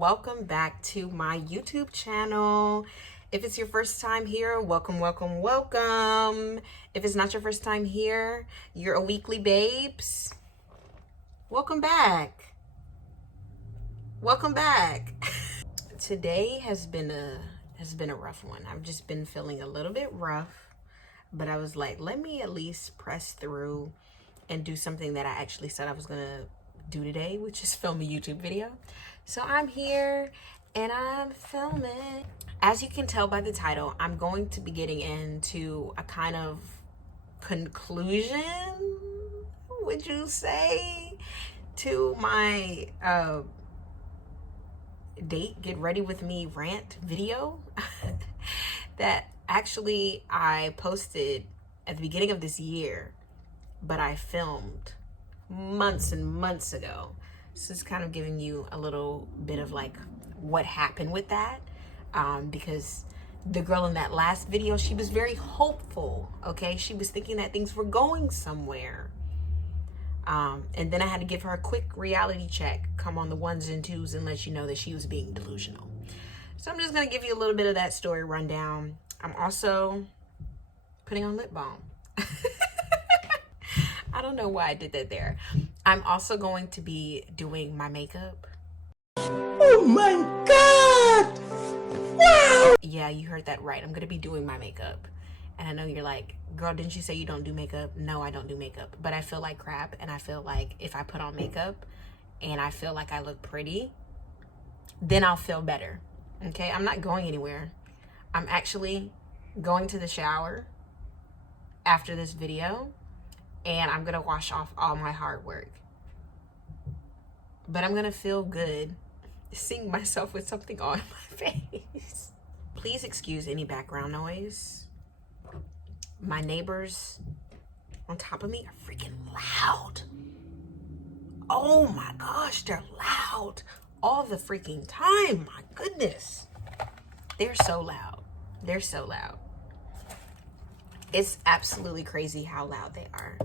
welcome back to my YouTube channel. If it's your first time here, welcome. If it's not your first time here, you're a weekly babes. Welcome back. Today has been a rough one. I've just been feeling a little bit rough, but I was like, let me at least press through and do something that I actually said I was gonna do today, which is film a YouTube video. So I'm here and I'm filming. As you can tell by the title, I'm going to be getting into a kind of conclusion, would you say, to my date get ready with me rant video that actually I posted at the beginning of this year, but I filmed months and months ago. So it's kind of giving you a little bit of like what happened with that, because the girl in that last video, she was very hopeful. Okay, she was thinking that things were going somewhere, and then I had to give her a quick reality check, come on the ones and twos, and let you know that she was being delusional. So I'm just gonna give you a little bit of that story rundown. I'm also putting on lip balm. I don't know why I did that there. I'm also going to be doing my makeup. Oh my God! Wow! Yeah, you heard that right. I'm going to be doing my makeup. And I know you're like, girl, didn't you say you don't do makeup? No, I don't do makeup. But I feel like crap. And I feel like if I put on makeup and I feel like I look pretty, then I'll feel better. Okay? I'm not going anywhere. I'm actually going to the shower after this video. And I'm gonna wash off all my hard work. But I'm gonna feel good seeing myself with something on my face. Please excuse any background noise. My neighbors on top of me are freaking loud. Oh my gosh, they're loud all the freaking time. My goodness. They're so loud. They're so loud. It's absolutely crazy how loud they are.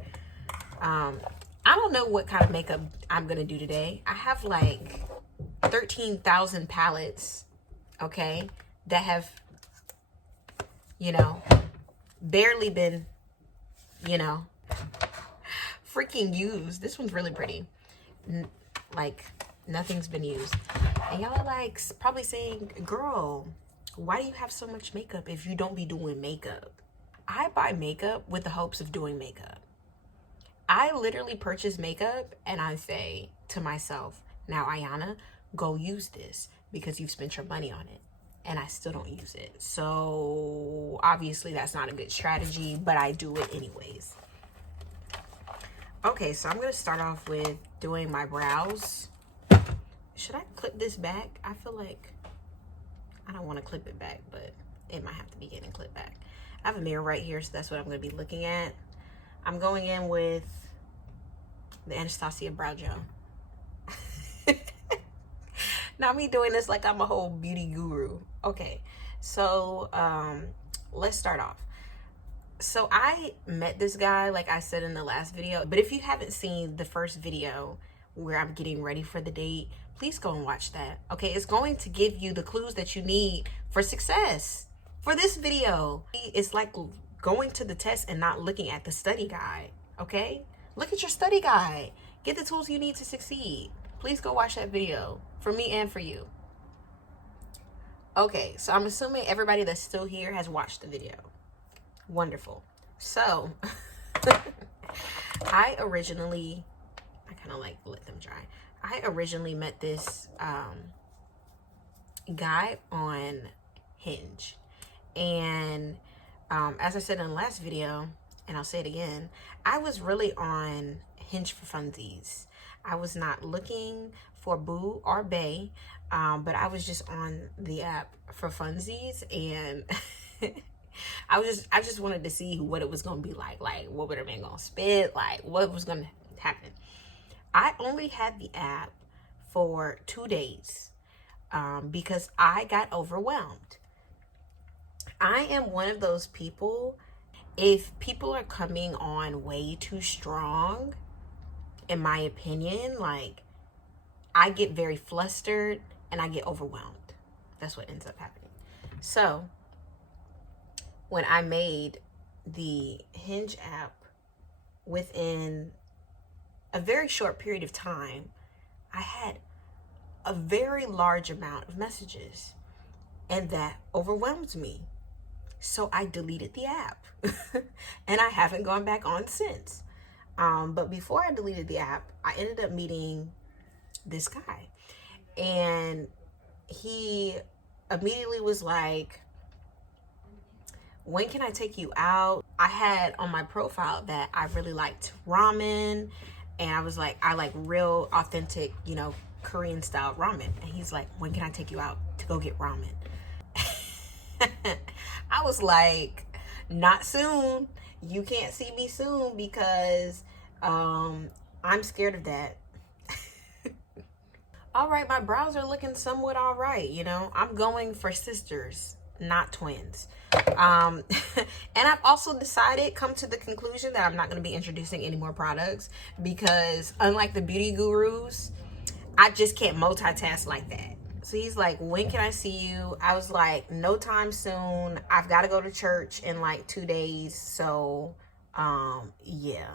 I don't know what kind of makeup I'm gonna do today. I have like 13,000 palettes, okay, that have, barely been, freaking used. This one's really pretty. Like, nothing's been used. And y'all are like probably saying, girl, why do you have so much makeup if you don't be doing makeup? I buy makeup with the hopes of doing makeup. I literally purchase makeup and I say to myself, now Ayana, go use this because you've spent your money on it. And I still don't use it. So obviously that's not a good strategy, but I do it anyways. Okay, so I'm gonna start off with doing my brows. Should I clip this back? I feel like I don't want to clip it back, but it might have to be getting clipped back. I have a mirror right here, so that's what I'm going to be looking at. I'm going in with the Anastasia Brow Gel. Not me doing this like I'm a whole beauty guru. Okay, so let's start off. So I met this guy, like I said in the last video, but if you haven't seen the first video where I'm getting ready for the date, please go and watch that. Okay, it's going to give you the clues that you need for success. For this video, it's like going to the test and not looking at the study guide, okay? Look at your study guide. Get the tools you need to succeed. Please go watch that video for me and for you. Okay, so I'm assuming everybody that's still here has watched the video. Wonderful. So, I kind of like let them dry. I originally met this guy on Hinge. And as I said in the last video, and I'll say it again, I was really on Hinge for funsies. I was not looking for boo or bae, but I was just on the app for funsies, and I just wanted to see what it was gonna be like what would a man gonna spit, like what was gonna happen. I only had the app for 2 days because I got overwhelmed. I am one of those people, if people are coming on way too strong, in my opinion, like I get very flustered and I get overwhelmed. That's what ends up happening. So when I made the Hinge app, within a very short period of time, I had a very large amount of messages, and that overwhelmed me. So I deleted the app and I haven't gone back on since. But before I deleted the app, I ended up meeting this guy, and he immediately was like, when can I take you out? I had on my profile that I really liked ramen, and I was like, I like real authentic, Korean style ramen. And he's like, when can I take you out to go get ramen? I was like, not soon. You can't see me soon because I'm scared of that. All right, my brows are looking somewhat all right. I'm going for sisters, not twins. And I've also come to the conclusion that I'm not going to be introducing any more products, because unlike the beauty gurus, I just can't multitask like that. So he's like, when can I see you? I was like, no time soon. I've got to go to church in like 2 days. So, yeah.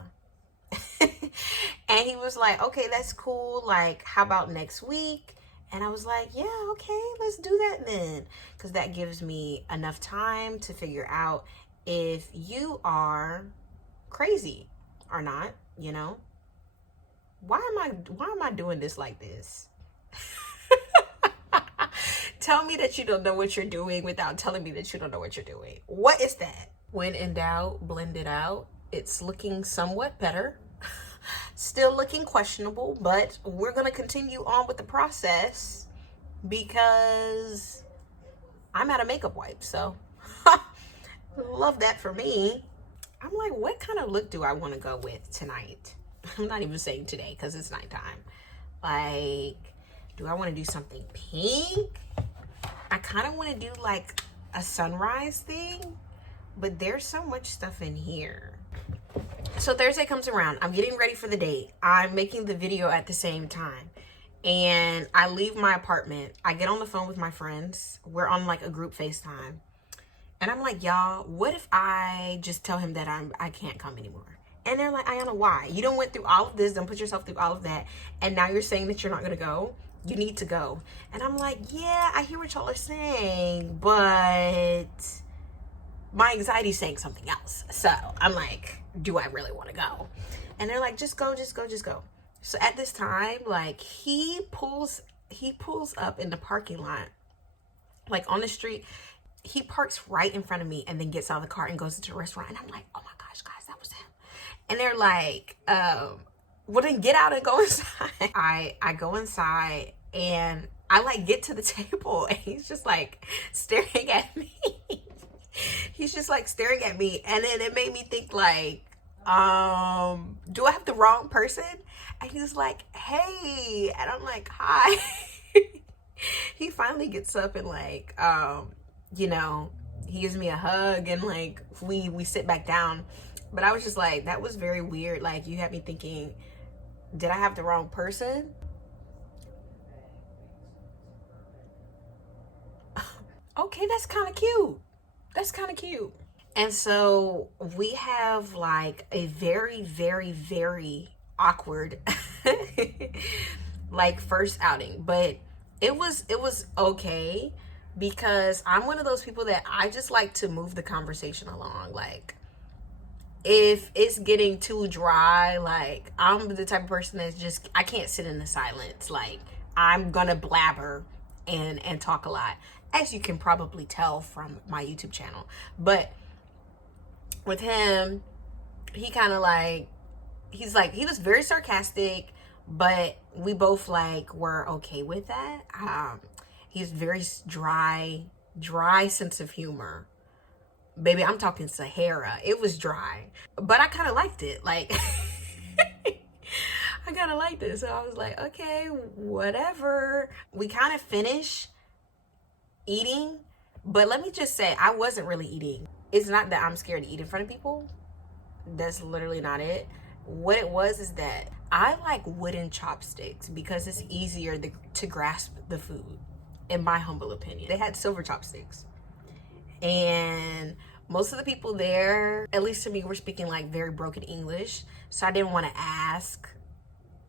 And he was like, okay, that's cool. Like, how about next week? And I was like, yeah, okay, let's do that then. Because that gives me enough time to figure out if you are crazy or not, Why am I doing this like this? Tell me that you don't know what you're doing without telling me that you don't know what you're doing. What is that? When in doubt, blend it out. It's looking somewhat better. Still looking questionable, but we're going to continue on with the process because I'm out of makeup wipes. So love that for me. I'm like, what kind of look do I want to go with tonight? I'm not even saying today because it's nighttime. Like, do I want to do something pink? I kind of want to do like a sunrise thing, but there's so much stuff in here. So Thursday comes around. I'm getting ready for the date. I'm making the video at the same time. And I leave my apartment. I get on the phone with my friends. We're on like a group FaceTime. And I'm like, y'all, what if I just tell him that I can't come anymore? And they're like, Ayana, why? You done went through all of this, done put yourself through all of that, and now you're saying that you're not gonna go? You need to go. And I'm like, yeah, I hear what y'all are saying, but my anxiety's saying something else. So I'm like, do I really want to go? And they're like, just go, just go, just go. So at this time, like, he pulls up in the parking lot, like on the street. He parks right in front of me and then gets out of the car and goes into a restaurant. And I'm like, oh my gosh, guys, that was him. And they're like, well, then get out and go inside. I go inside and I like get to the table and he's just like staring at me. He's just like staring at me. And then it made me think like, do I have the wrong person? And he's like, hey. And I'm like, hi. He finally gets up and like, he gives me a hug and like we sit back down. But I was just like, that was very weird. Like, you had me thinking, did I have the wrong person? Okay, that's kind of cute. That's kind of cute. And so we have like a very, very, very awkward like first outing. But it was okay, because I'm one of those people that I just like to move the conversation along. Like, if it's getting too dry, like, I'm the type of person that's just, I can't sit in the silence. Like, I'm gonna blabber and talk a lot, as you can probably tell from my YouTube channel. But with him, he kind of like, he was very sarcastic, but we both like were okay with that. He's very dry sense of humor. Baby, I'm talking Sahara. It was dry, but I kind of liked it. Like, I kind of liked it. So I was like, okay, whatever. We kind of finished eating, but let me just say, I wasn't really eating. It's not that I'm scared to eat in front of people. That's literally not it. What it was is that I like wooden chopsticks because it's easier to grasp the food, in my humble opinion. They had silver chopsticks. And most of the people there, at least to me, were speaking like very broken English. So I didn't want to ask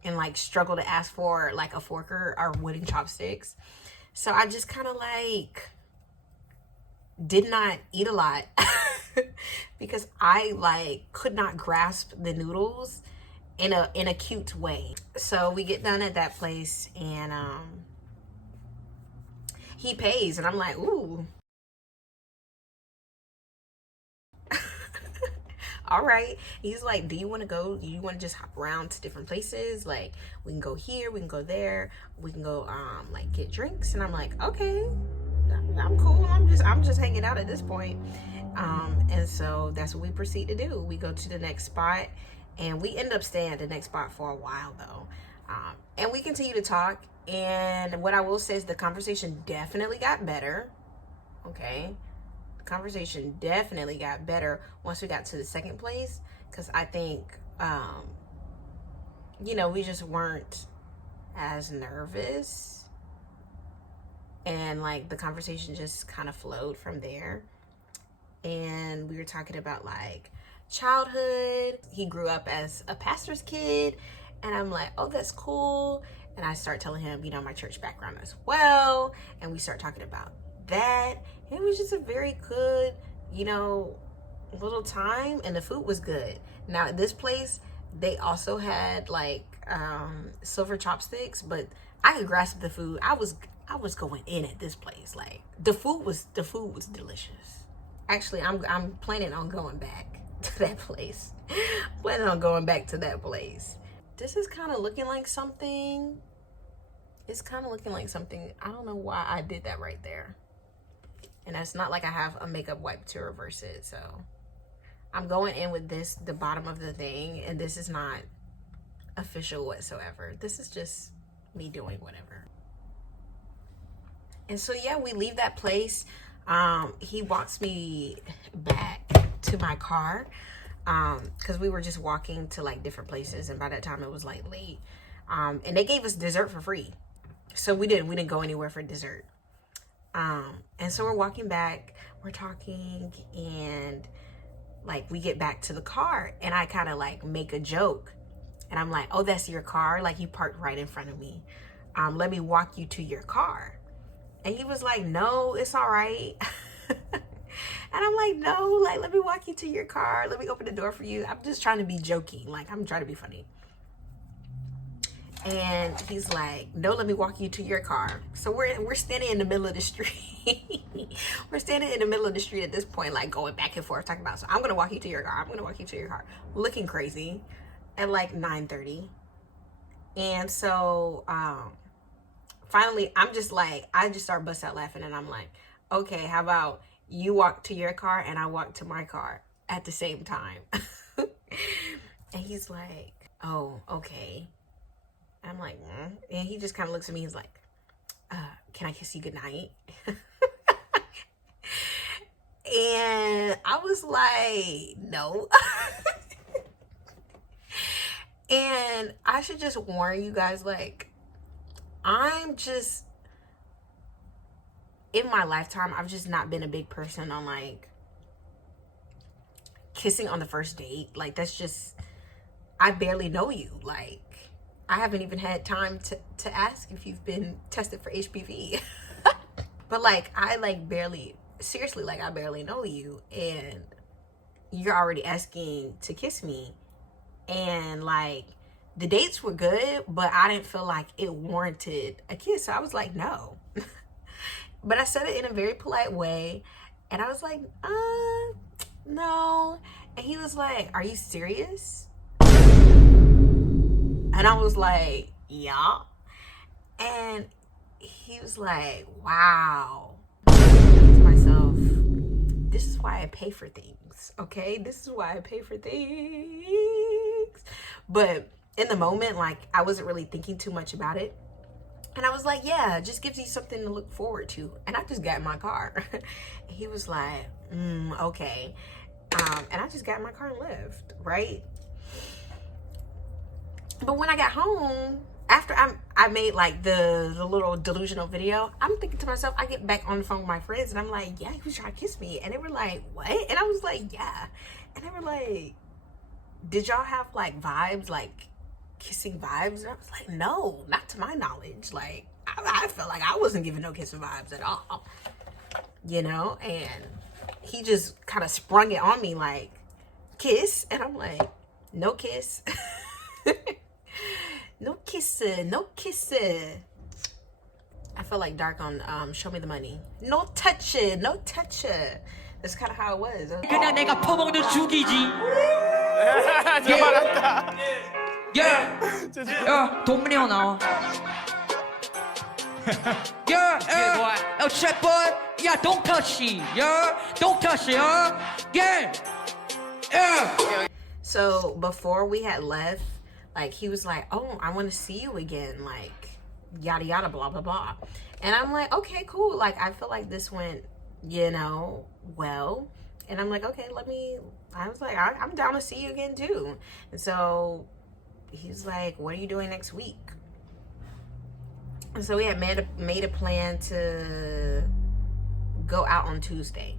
and like struggle to ask for like a fork or wooden chopsticks. So I just kind of like did not eat a lot because I like could not grasp the noodles in a cute way. So we get done at that place and he pays and I'm like, ooh. All right. He's like, do you want to go? Do you want to just hop around to different places? Like, we can go here, we can go there, we can go like get drinks. And I'm like, okay, I'm cool. I'm just hanging out at this point. And so that's what we proceed to do. We go to the next spot and we end up staying at the next spot for a while though. And we continue to talk. And what I will say is the conversation definitely got better. Okay. Conversation definitely got better once we got to the second place, because I think you know, we just weren't as nervous and like the conversation just kind of flowed from there. And we were talking about like childhood. He grew up as a pastor's kid and I'm like, oh, that's cool. And I start telling him, you know, my church background as well, and we start talking about that. It was just a very good, you know, little time, and the food was good. Now at this place, they also had like silver chopsticks, but I could grasp the food. I was going in at this place. Like the food was delicious. Actually, I'm planning on going back to that place. Planning on going back to that place. This is kind of looking like something. It's kind of looking like something. I don't know why I did that right there. And it's not like I have a makeup wipe to reverse it. So I'm going in with this, the bottom of the thing. And this is not official whatsoever. This is just me doing whatever. And so, yeah, we leave that place. He walks me back to my car. Because we were just walking to like different places. And by that time it was like late. And they gave us dessert for free. So we didn't go anywhere for dessert. And so we're walking back, we're talking, and like we get back to the car and I kind of like make a joke and I'm like, oh, that's your car? Like you parked right in front of me. Let me walk you to your car. And he was like, no, it's all right. And I'm like, no, like, let me walk you to your car. Let me open the door for you. I'm just trying to be joking. Like, I'm trying to be funny. And he's like, no, let me walk you to your car. So we're standing in the middle of the street. We're standing in the middle of the street at this point, like going back and forth, talking about, so I'm going to walk you to your car. I'm going to walk you to your car. Looking crazy at like 9:30. And so finally, I'm just like, I just start busting out laughing. And I'm like, okay, how about you walk to your car and I walk to my car at the same time? And he's like, oh, okay. I'm like, and he just kind of looks at me. He's like, can I kiss you goodnight? And I was like, no. And I should just warn you guys, like, I'm just, in my lifetime, I've just not been a big person on like kissing on the first date. Like, that's just, I barely know you. Like, I haven't even had time to ask if you've been tested for HPV. But like, I like barely, seriously, like I barely know you and you're already asking to kiss me. And like, the dates were good, but I didn't feel like it warranted a kiss. So I was like, no. But I said it in a very polite way. And I was like, no. And he was like, are you serious? And I was like, yeah. And he was like, wow. I think to myself, this is why I pay for things, okay? This is why I pay for things. But in the moment, like, I wasn't really thinking too much about it. And I was like, yeah, it just gives you something to look forward to. And I just got in my car. And he was like, okay. And I just got in my car and left, right? But when I got home, after I made like the little delusional video, I'm thinking to myself, I get back on the phone with my friends and I'm like, yeah, he was trying to kiss me. And they were like, what? And I was like, yeah. And they were like, did y'all have like vibes, like kissing vibes? And I was like, no, not to my knowledge. Like, I felt like I wasn't giving no kissing vibes at all, you know? And he just kind of sprung it on me like, kiss. And I'm like, no kiss. No kissing, no kissing. I feel like Dark on Show Me the Money. No touching, no touching. That's kind of how it was. 그냥 내가 퍼먹는 죽이지. 야, 동문이 형 나와. 야, check boy. Yeah, don't touch it. Yeah, don't touch it. Yeah. So before we had left, like he was like, oh, I want to see you again, like yada yada blah blah blah. And I'm like, okay, cool. Like I feel like this went, you know, well. And I'm like, okay, I was like, I'm down to see you again too. And so he's like, what are you doing next week? And so we had made a plan to go out on Tuesday.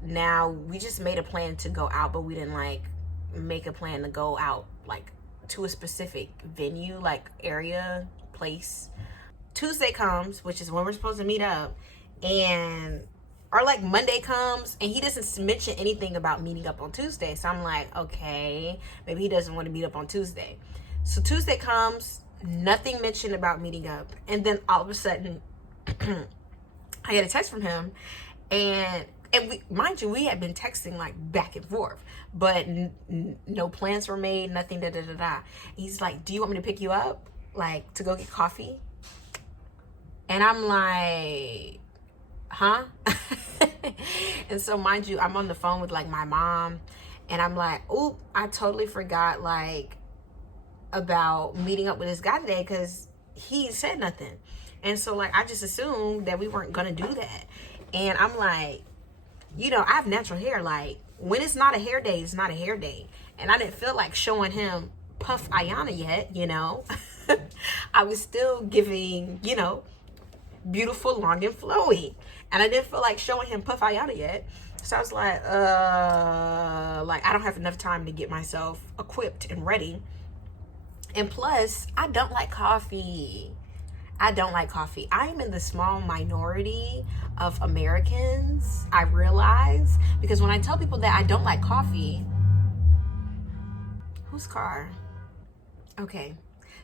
Now we just made a plan to go out, but we didn't like make a plan to go out like to a specific venue, like area, place. Tuesday comes, which is when we're supposed to meet up, and or like Monday comes and he doesn't mention anything about meeting up on Tuesday. So I'm like, okay, maybe he doesn't want to meet up on Tuesday. So Tuesday comes, nothing mentioned about meeting up, and then all of a sudden I get a text from him, and we, mind you, we had been texting like back and forth, but no plans were made, nothing, da da da da. He's like, do you want me to pick you up, like to go get coffee? And I'm like, huh? And so mind you, I'm on the phone with like my mom, and I'm like, oop, I totally forgot like about meeting up with this guy today because he said nothing. And so like I just assumed that we weren't gonna do that. And I'm like, you know, I have natural hair. Like when it's not a hair day, it's not a hair day. And I didn't feel like showing him Puff Ayana yet, you know. I was still giving, you know, beautiful, long and flowy. And I didn't feel like showing him Puff Ayana yet. So I was like I don't have enough time to get myself equipped and ready. And plus, I don't like coffee. I don't like coffee. I'm in the small minority of Americans, I realize, because when I tell people that I don't like coffee, whose car? Okay.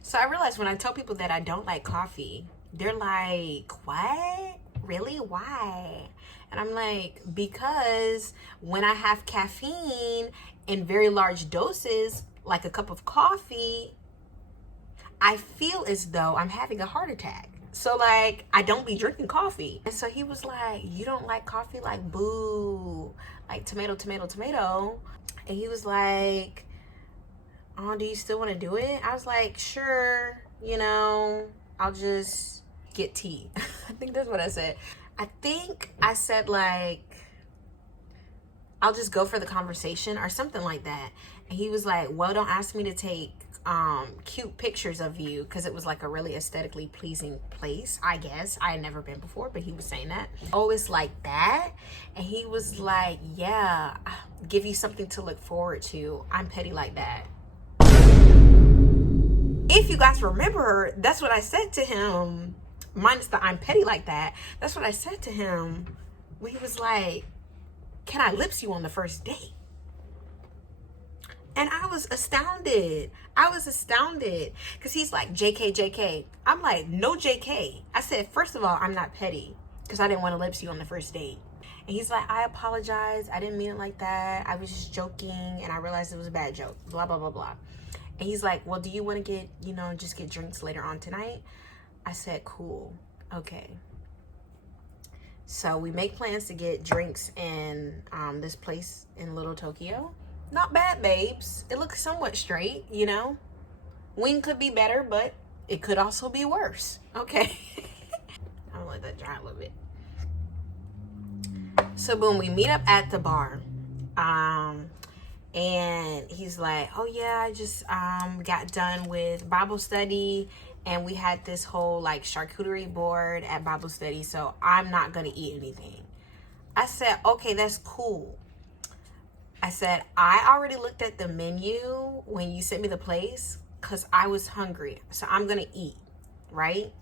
So I realize when I tell people that I don't like coffee, they're like, what? Really? Why? And I'm like, because when I have caffeine in very large doses, like a cup of coffee, I feel as though I'm having a heart attack. So like, I don't be drinking coffee. And so he was like, you don't like coffee? Like, boo, like tomato, tomato, tomato. And he was like, oh, do you still want to do it? I was like, sure, you know, I'll just get tea. I think that's what I said. I think I said like, I'll just go for the conversation or something like that. And he was like, well, don't ask me to take cute pictures of you, because it was like a really aesthetically pleasing place, I guess. I had never been before, but he was saying that. Oh, it's like that? And he was like, yeah, I'll give you something to look forward to. I'm petty like that. If you guys remember, that's what I said to him, minus the I'm petty like that. That's what I said to him when he was like, can I lips you on the first date? And I was astounded. I was astounded because he's like, JK, JK. I'm like, no JK. I said, first of all, I'm not petty because I didn't want to lips you on the first date. And he's like, I apologize. I didn't mean it like that. I was just joking and I realized it was a bad joke. Blah, blah, blah, blah. And he's like, well, do you want to get, you know, just get drinks later on tonight? I said, cool. Okay. So we make plans to get drinks in this place in Little Tokyo. Not bad, babes. It looks somewhat straight, you know. Wing could be better, but it could also be worse. Okay. I'm gonna let that dry a little bit. So boom, we meet up at the bar. And he's like, oh yeah, I just got done with Bible study, and we had this whole like charcuterie board at Bible study, so I'm not gonna eat anything. I said, okay, that's cool. I said, I already looked at the menu when you sent me the place because I was hungry, so I'm gonna eat, right?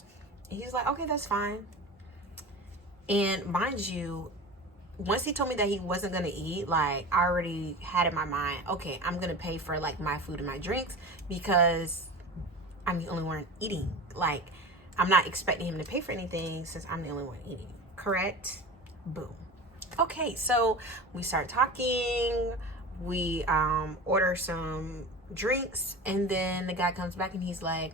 And he's like, okay, that's fine. And mind you, once he told me that he wasn't gonna eat, like, I already had in my mind, okay, I'm gonna pay for like my food and my drinks because I'm the only one eating. Like, I'm not expecting him to pay for anything since I'm the only one eating. Correct? Boom. Okay, so we start talking. We order some drinks, and then the guy comes back and he's like,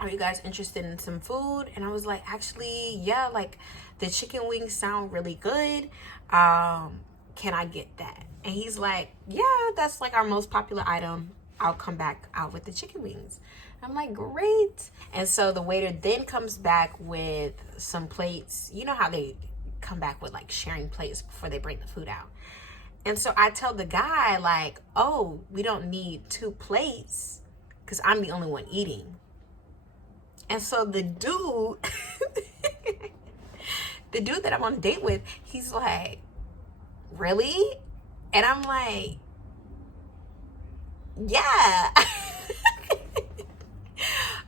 are you guys interested in some food? And I was like, actually, yeah, like the chicken wings sound really good. Can I get that? And he's like, yeah, that's like our most popular item. I'll come back out with the chicken wings. I'm like, great. And so the waiter then comes back with some plates. You know how they come back with like sharing plates before they bring the food out. And so I tell the guy like, oh, we don't need 2 plates because I'm the only one eating. And so the dude, the dude that I'm on a date with, he's like, really? And I'm like, yeah.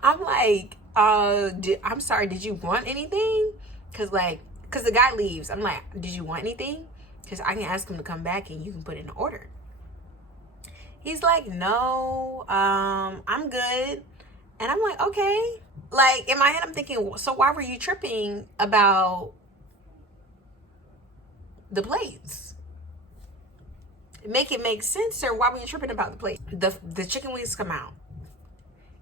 I'm like, I'm sorry, did you want anything? Cause the guy leaves. I'm like, did you want anything? Cause I can ask him to come back and you can put in an order. He's like, no, I'm good. And I'm like, okay. Like, in my head, I'm thinking, so why were you tripping about the plates? Make it make sense, or why were you tripping about the plate? The chicken wings come out.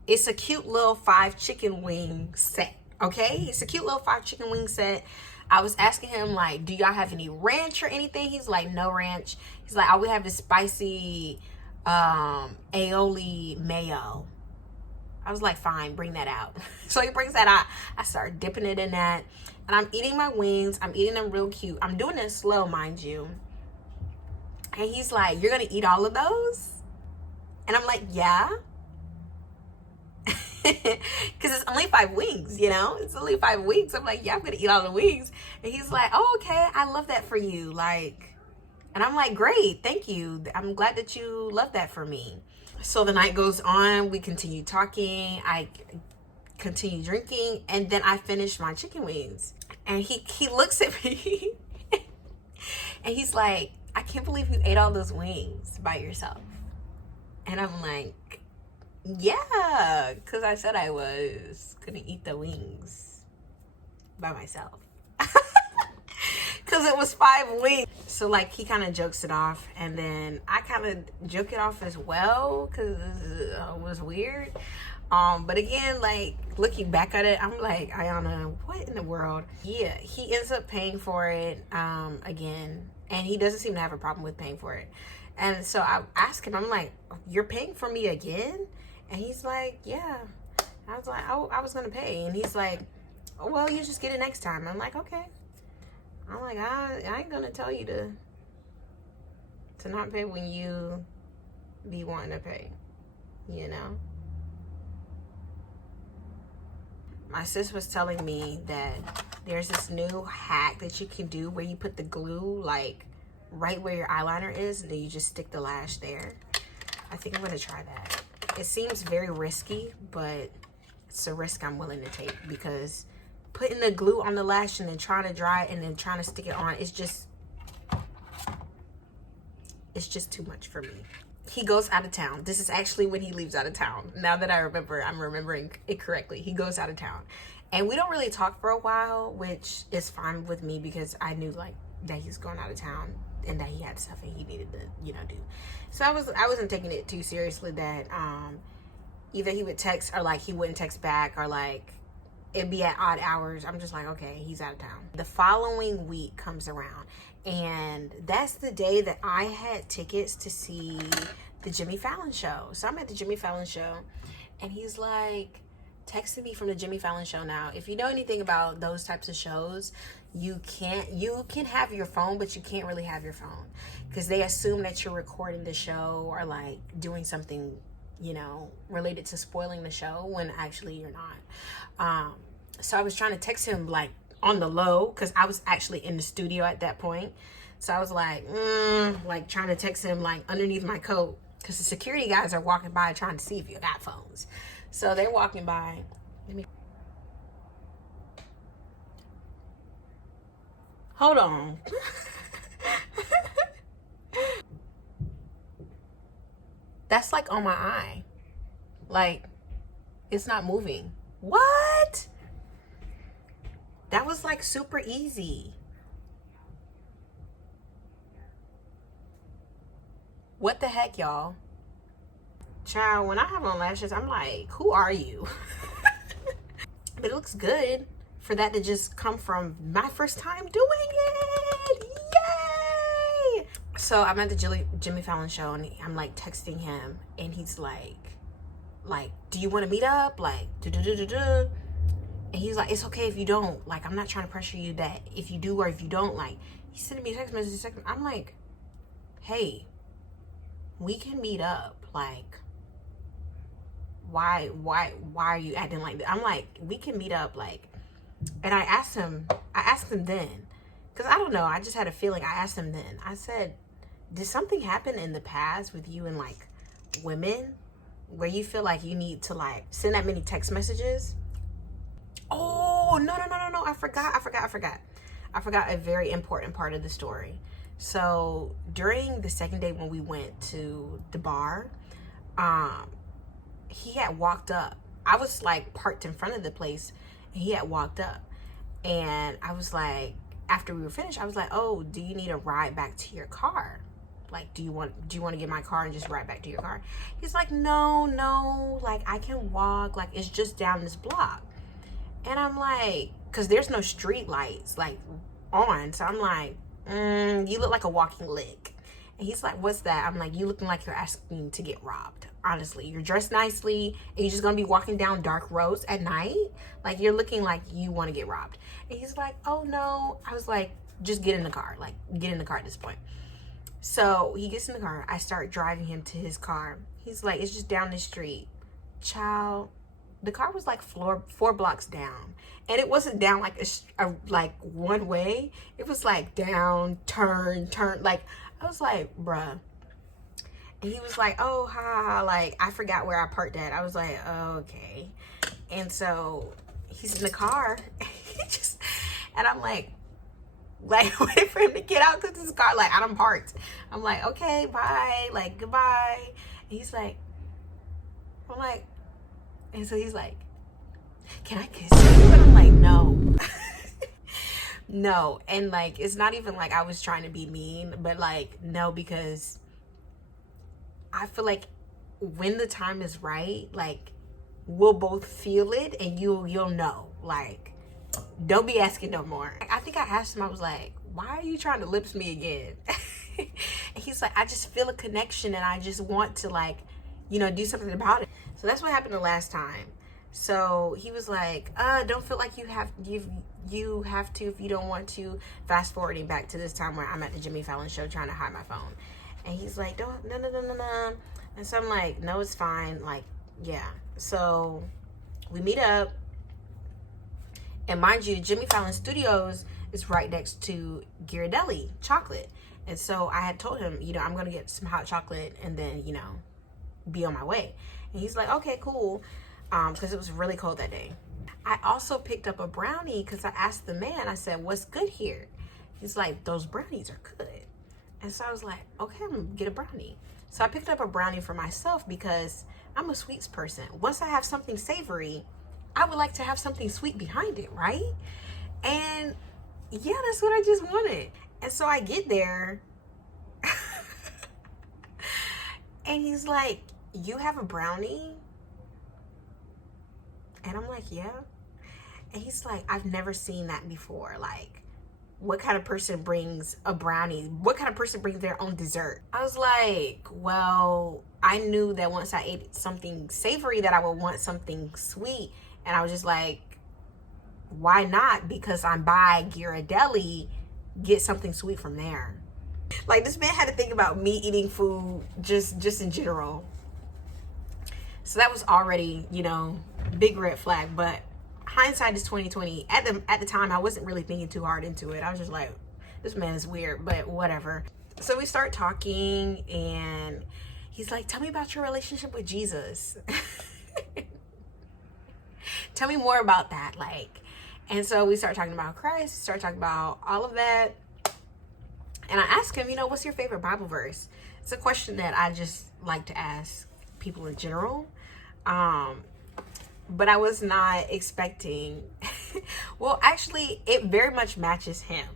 It's a cute little 5 chicken wing set, okay? It's a cute little 5 chicken wing set. I was asking him, like, do y'all have any ranch or anything? He's like, no ranch. He's like, all we have is spicy aioli mayo. I was like, fine, bring that out. So he brings that out. I start dipping it in that. And I'm eating my wings. I'm eating them real cute. I'm doing it slow, mind you. And he's like, you're going to eat all of those? And I'm like, yeah. Because it's only 5 wings, you know? It's only 5 wings. I'm like, yeah, I'm going to eat all the wings. And he's like, oh, okay. I love that for you. Like, and I'm like, great. Thank you. I'm glad that you love that for me. So the night goes on. We continue talking. I continue drinking. And then I finish my chicken wings. And he looks at me. And he's like, I can't believe you ate all those wings by yourself. And I'm like, yeah, because I said I was going to eat the wings by myself. Because it was 5 wings. So, like, he kind of jokes it off. And then I kind of joke it off as well because it was weird. But again, like, looking back at it, I'm like, Ayana, what in the world? Yeah, he ends up paying for it again. And he doesn't seem to have a problem with paying for it. And so I asked him, I'm like, you're paying for me again? And he's like, yeah. I was like, oh, I was going to pay. And he's like, oh, well, you just get it next time. I'm like, okay. I'm like, I ain't going to tell you to not pay when you be wanting to pay, you know? My sis was telling me that there's this new hack that you can do where you put the glue, like, right where your eyeliner is, and then you just stick the lash there. I think I'm going to try that. It seems very risky, but it's a risk I'm willing to take because putting the glue on the lash and then trying to dry it and then trying to stick it on, it's just too much for me. He goes out of town. This is actually when he leaves out of town. Now that I remember, I'm remembering it correctly. He goes out of town. And we don't really talk for a while, which is fine with me because I knew, like, that he's going out of town and that he had stuff and he needed to, you know, do. So I wasn't taking it too seriously that either he would text or, like, he wouldn't text back or, like, it'd be at odd hours. I'm just like, okay, he's out of town. The following week comes around, and that's the day that I had tickets to see the Jimmy Fallon show. So I'm at the Jimmy Fallon show, and he's like, texting me from the Jimmy Fallon show. Now, if you know anything about those types of shows, you can have your phone, but you can't really have your phone because they assume that you're recording the show or like doing something, you know, related to spoiling the show when actually you're not. So I was trying to text him like on the low because I was actually in the studio at that point. So I was like trying to text him like underneath my coat because the security guys are walking by trying to see if you got phones. So they're walking by. Hold on. That's like on my eye. Like, it's not moving. What? That was like super easy. What the heck, y'all? Child, when I have on lashes, I'm like, who are you? But it looks good for that to just come from my first time doing it. Yay! So I'm at the Jimmy Fallon show and I'm like texting him and he's like, do you want to meet up? Like, and he's like, it's okay if you don't. Like, I'm not trying to pressure you that if you do or if you don't. Like, he's sending me a text message. I'm like, hey, we can meet up. Like, why are you acting like that? I'm like, we can meet up. Like, and I asked him then, because I don't know, I just had a feeling. I asked him then, I said, did something happen in the past with you and like women where you feel like you need to like send that many text messages? Oh, no, I forgot a very important part of the story. So during the second day when we went to the bar, he had walked up. I was like parked in front of the place and he had walked up, and I was like, after we were finished, I was like, oh, do you need a ride back to your car? Like, do you want to get my car and just ride back to your car? He's like, no, like I can walk, like it's just down this block. And I'm like, because there's no street lights like on, so I'm like, you look like a walking lick. And he's like, what's that? I'm like, you looking like you're asking to get robbed. Honestly, you're dressed nicely and you're just gonna be walking down dark roads at night. Like, you're looking like you want to get robbed. And he's like, oh no. I was like, just get in the car. Like, get in the car at this point. So he gets in the car. I start driving him to his car. He's like, it's just down the street. Child, the car was like four blocks down. And it wasn't down like a like one way. It was like down, turn. Like, I was like, bruh. And he was like, oh, ha, like, I forgot where I parked at. I was like, oh, okay. And so he's in the car. And I'm like waiting for him to get out because his car, like, I done parked. I'm like, okay, bye, like, goodbye. And he's like, I'm like, and so he's like, can I kiss you? And I'm like, no. No. And like, it's not even like I was trying to be mean, but like, no, because I feel like when the time is right, like, we'll both feel it and you'll know. Like, don't be asking no more. I think I asked him, I was like, why are you trying to lips me again? And he's like, I just feel a connection and I just want to, like, you know, do something about it. So that's what happened the last time. So he was like, don't feel like you have to if you don't want to. Fast forwarding back to this time where I'm at the Jimmy Fallon show trying to hide my phone. And he's like, no. And so I'm like, no, it's fine. Like, yeah. So we meet up. And mind you, Jimmy Fallon Studios is right next to GRWM chocolate. And so I had told him, you know, I'm going to get some hot chocolate and then, you know, be on my way. And he's like, okay, cool. Because it was really cold that day. I also picked up a brownie because I asked the man, I said, what's good here? He's like, those brownies are good. And so I was like, okay, I'm gonna get a brownie. So I picked up a brownie for myself because I'm a sweets person. Once I have something savory, I would like to have something sweet behind it, right? And yeah, that's what I just wanted. And so I get there and he's like, you have a brownie? And I'm like, yeah. And he's like, I've never seen that before. Like, what kind of person brings a brownie? What kind of person brings their own dessert? I was like, well, I knew that once I ate something savory that I would want something sweet. And I was just like, why not? Because I'm by GRWM, get something sweet from there. Like, this man had to think about me eating food just in general. So that was already, you know, big red flag. But hindsight is 2020. At the time, I wasn't really thinking too hard into it. I was just like, this man is weird, but whatever. So we start talking, and he's like, tell me about your relationship with Jesus. Tell me more about that. Like, and so we start talking about Christ, start talking about all of that. And I asked him, you know, what's your favorite Bible verse? It's a question that I just like to ask people in general. But I was not expecting, well, actually, it very much matches him.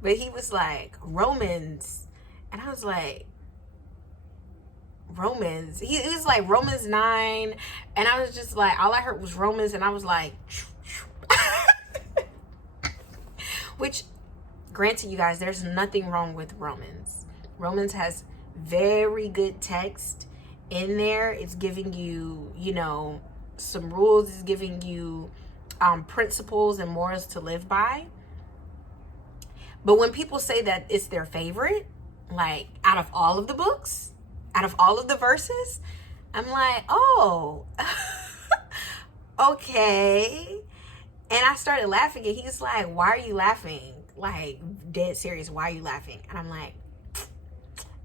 But he was like, Romans. And I was like, Romans? He was like, Romans 9. And I was just like, all I heard was Romans. And I was like, which, granted, you guys, there's nothing wrong with Romans. Romans has very good text in there. It's giving you, you know, some rules. It's giving you principles and morals to live by. But when people say that it's their favorite, like, out of all of the books, out of all of the verses, I'm like, oh, okay. And I started laughing, and he's like, why are you laughing? Like, dead serious, why are you laughing? And I'm like,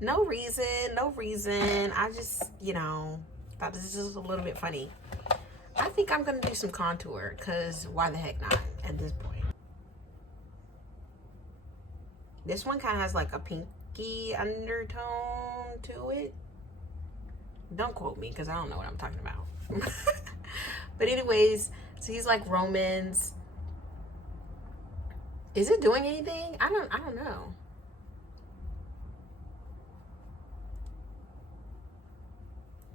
no reason. I just, you know, thought this was a little bit funny. I think I'm gonna do some contour, because why the heck not at this point? This one kind of has like a pinky undertone to it. Don't quote me, because I don't know what I'm talking about. But anyways, so he's like, Romans. Is it doing anything? I don't know.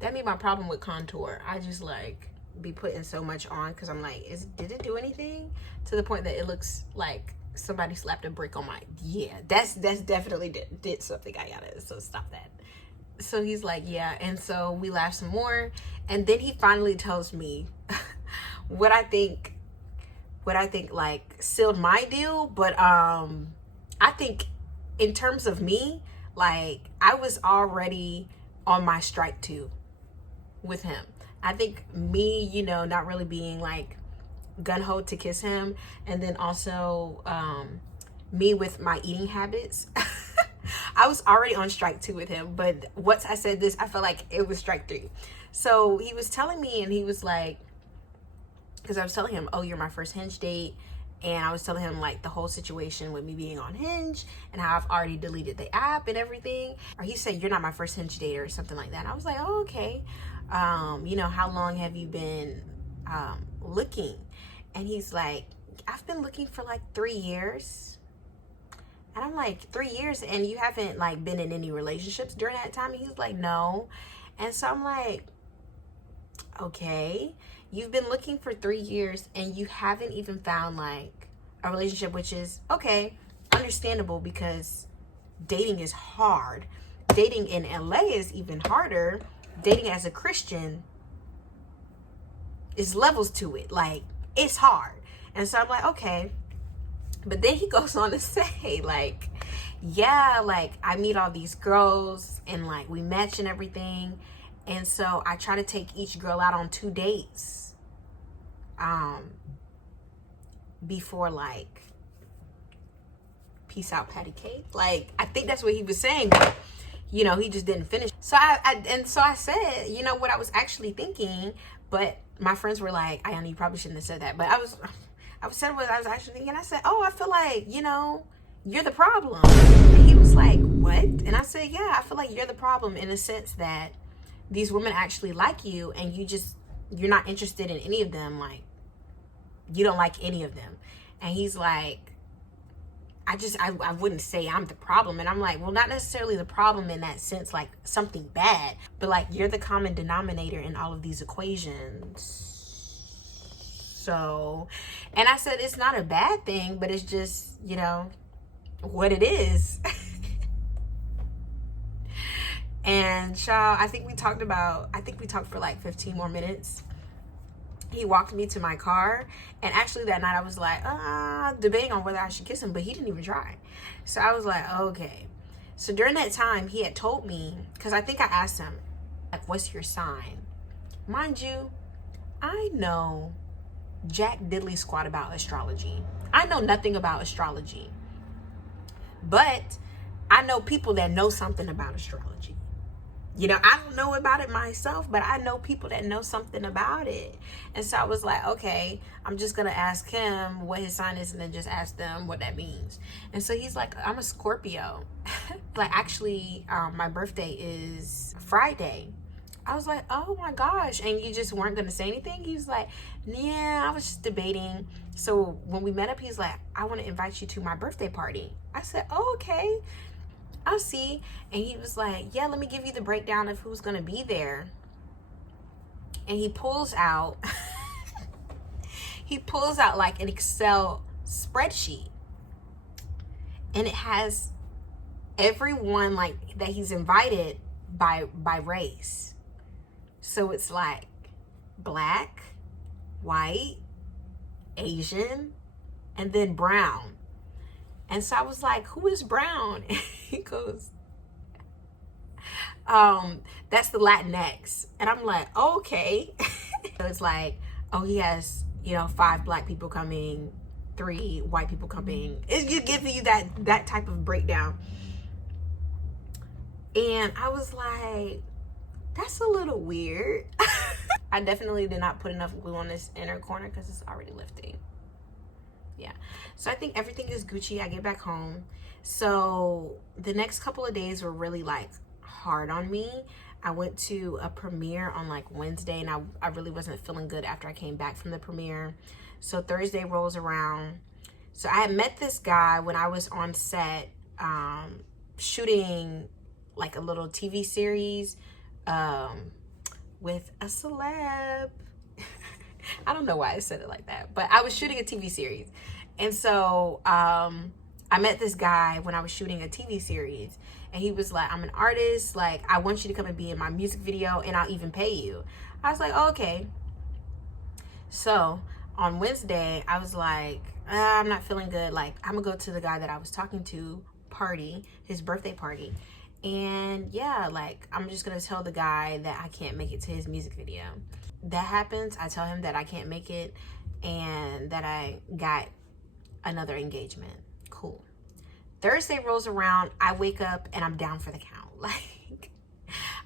That be my problem with contour. I just like be putting so much on, because I'm like, did it do anything? To the point that it looks like somebody slapped a brick on my, yeah, that's definitely did something. I gotta, so stop that. So he's like, yeah. And so we laugh some more, and then he finally tells me what I think like sealed my deal. But I think in terms of me, like, I was already on my strike 2 with him. I think me, you know, not really being like gun-ho to kiss him, and then also me with my eating habits. I was already on strike 2 with him, but once I said this, I felt like it was strike 3. So he was telling me, and he was like, because I was telling him, oh, you're my first Hinge date. And I was telling him like the whole situation with me being on Hinge and how I've already deleted the app and everything. Or he said, you're not my first Hinge date or something like that. And I was like, oh, okay. You know, how long have you been looking? And he's like, I've been looking for like 3 years. And I'm like, 3 years, and you haven't like been in any relationships during that time? And he's like, no. And so I'm like, okay, you've been looking for 3 years and you haven't even found like a relationship, which is okay, understandable, because dating is hard. Dating in LA is even harder. Dating as a Christian is levels to it. Like, it's hard. And so I'm like, okay. But then he goes on to say, like, yeah, like, I meet all these girls and like we match and everything. And so I try to take each girl out on 2 dates before like peace out patty cake. Like, I think that's what he was saying, but you know, he just didn't finish. So I said, you know what I was actually thinking, but my friends were like, Ayana, you probably shouldn't have said that. But I said what I was actually thinking. I said, oh, I feel like, you know, you're the problem. And he was like, what? And I said, yeah, I feel like you're the problem, in a sense that these women actually like you, and you're not interested in any of them. Like, you don't like any of them. And he's like, I wouldn't say I'm the problem. And I'm like, well, not necessarily the problem in that sense, like something bad, but like, you're the common denominator in all of these equations. So, and I said, it's not a bad thing, but it's just, you know, what it is. And child, I think we talked for like 15 more minutes. He walked me to my car, and actually that night I was like, debating on whether I should kiss him, but he didn't even try. So I was like, okay. So during that time, he had told me, because I think I asked him, like, what's your sign? Mind you, I know jack diddly squat about astrology. I know nothing about astrology, but I know people that know something about astrology. You know, I don't know about it myself, but I know people that know something about it. And so I was like, okay, I'm just going to ask him what his sign is and then just ask them what that means. And so he's like, I'm a Scorpio. Like, actually, my birthday is Friday. I was like, oh my gosh. And you just weren't going to say anything? He was like, yeah, I was just debating. So when we met up, he's like, I want to invite you to my birthday party. I said, oh, okay. I'll see. And he was like, yeah, let me give you the breakdown of who's going to be there. And he pulls out, like an Excel spreadsheet. And it has everyone like that he's invited by race. So it's like black, white, Asian, and then brown. And so I was like, who is brown? And he goes, that's the Latinx. And I'm like, oh, okay. So it's like, oh, he has, 5 black people coming, 3 white people coming. It's just giving you that type of breakdown. And I was like, that's a little weird. I definitely did not put enough glue on this inner corner because it's already lifting. Yeah, so I think everything is Gucci. I get back home. So the next couple of days were really like hard on me. I went to a premiere on like Wednesday, and I really wasn't feeling good after I came back from the premiere. So Thursday rolls around. So I had met this guy when I was on set shooting like a little TV series with a celeb. I don't know why I said it like that, but I was shooting a TV series. And so I met this guy when I was shooting a TV series, and he was like, I'm an artist. Like, I want you to come and be in my music video, and I'll even pay you. I was like, oh, okay. So on Wednesday, I was like, I'm not feeling good. Like, I'm gonna go to the guy that I was talking to party, his birthday party. And yeah, like, I'm just gonna tell the guy that I can't make it to his music video. That happens. I tell him that I can't make it and that I got another engagement. Cool. Thursday rolls around. I wake up and I'm down for the count. Like,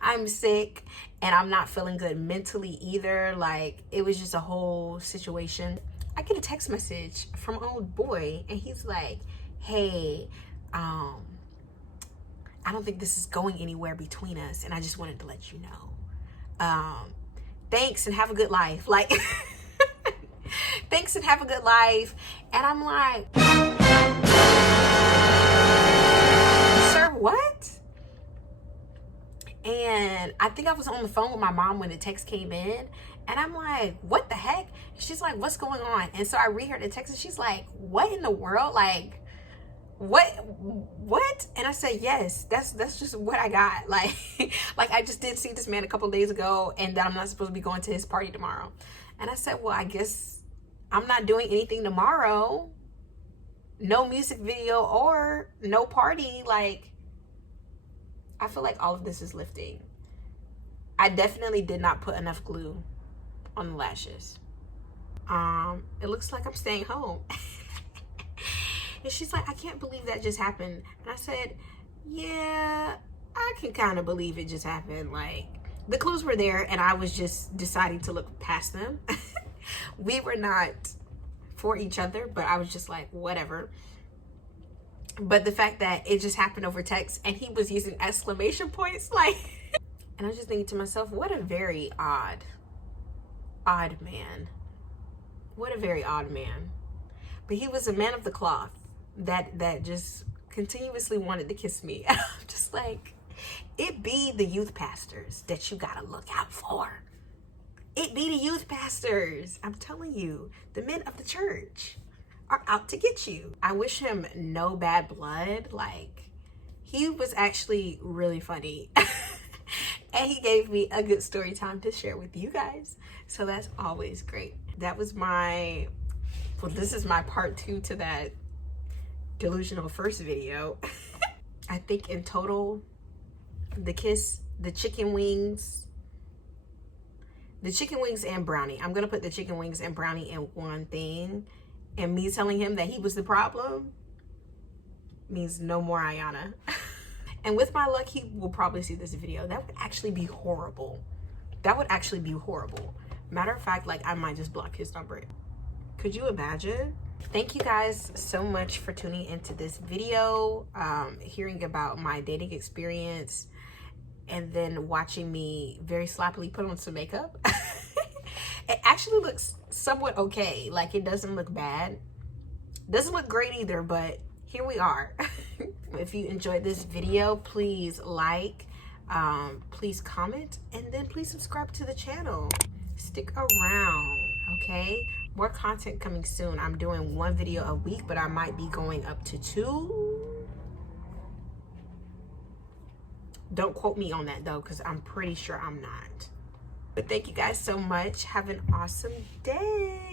I'm sick and I'm not feeling good mentally either. Like, it was just a whole situation. I get a text message from old boy, and he's like, hey, I don't think this is going anywhere between us, and I just wanted to let you know. Thanks and have a good life. Like, thanks and have a good life. And I'm like, sir, what? And I think I was on the phone with my mom when the text came in, and I'm like, what the heck? She's like, what's going on? And so I read her the text, and she's like, what in the world? Like, what? And I said, yes, that's just what I got. Like, like, I just did see this man a couple days ago, and that I'm not supposed to be going to his party tomorrow. And I said, well, I guess I'm not doing anything tomorrow. No music video or no party. Like, I feel like all of this is lifting. I definitely did not put enough glue on the lashes. It looks like I'm staying home. And she's like, I can't believe that just happened. And I said, yeah, I can kind of believe it just happened. Like, the clues were there, and I was just deciding to look past them. We were not for each other, but I was just like, whatever. But the fact that it just happened over text, and he was using exclamation points, like, and I was just thinking to myself, what a very odd man. What a very odd man. But he was a man of the cloth that just continuously wanted to kiss me. And I'm just like, it be the youth pastors that you gotta look out for. It be the youth pastors. I'm telling you, the men of the church are out to get you. I wish him no bad blood. Like, he was actually really funny. And he gave me a good story time to share with you guys. So that's always great. That was my, well, this is my part 2 to that delusional first video. I think in total, the kiss, the chicken wings and brownie. I'm gonna put the chicken wings and brownie in one thing. And me telling him that he was the problem means no more Ayana. And with my luck, he will probably see this video. That would actually be horrible. That would actually be horrible. Matter of fact, like I might just block his number. Could you imagine? Thank you guys so much for tuning into this video, hearing about my dating experience, and then watching me very sloppily put on some makeup. It actually looks somewhat okay. Like, it doesn't look bad. Doesn't look great either, but here we are. If you enjoyed this video, please like, please comment, and then please subscribe to the channel. Stick around, okay? More content coming soon. I'm doing 1 video a week, but I might be going up to 2. Don't quote me on that though, because I'm pretty sure I'm not. But thank you guys so much. Have an awesome day.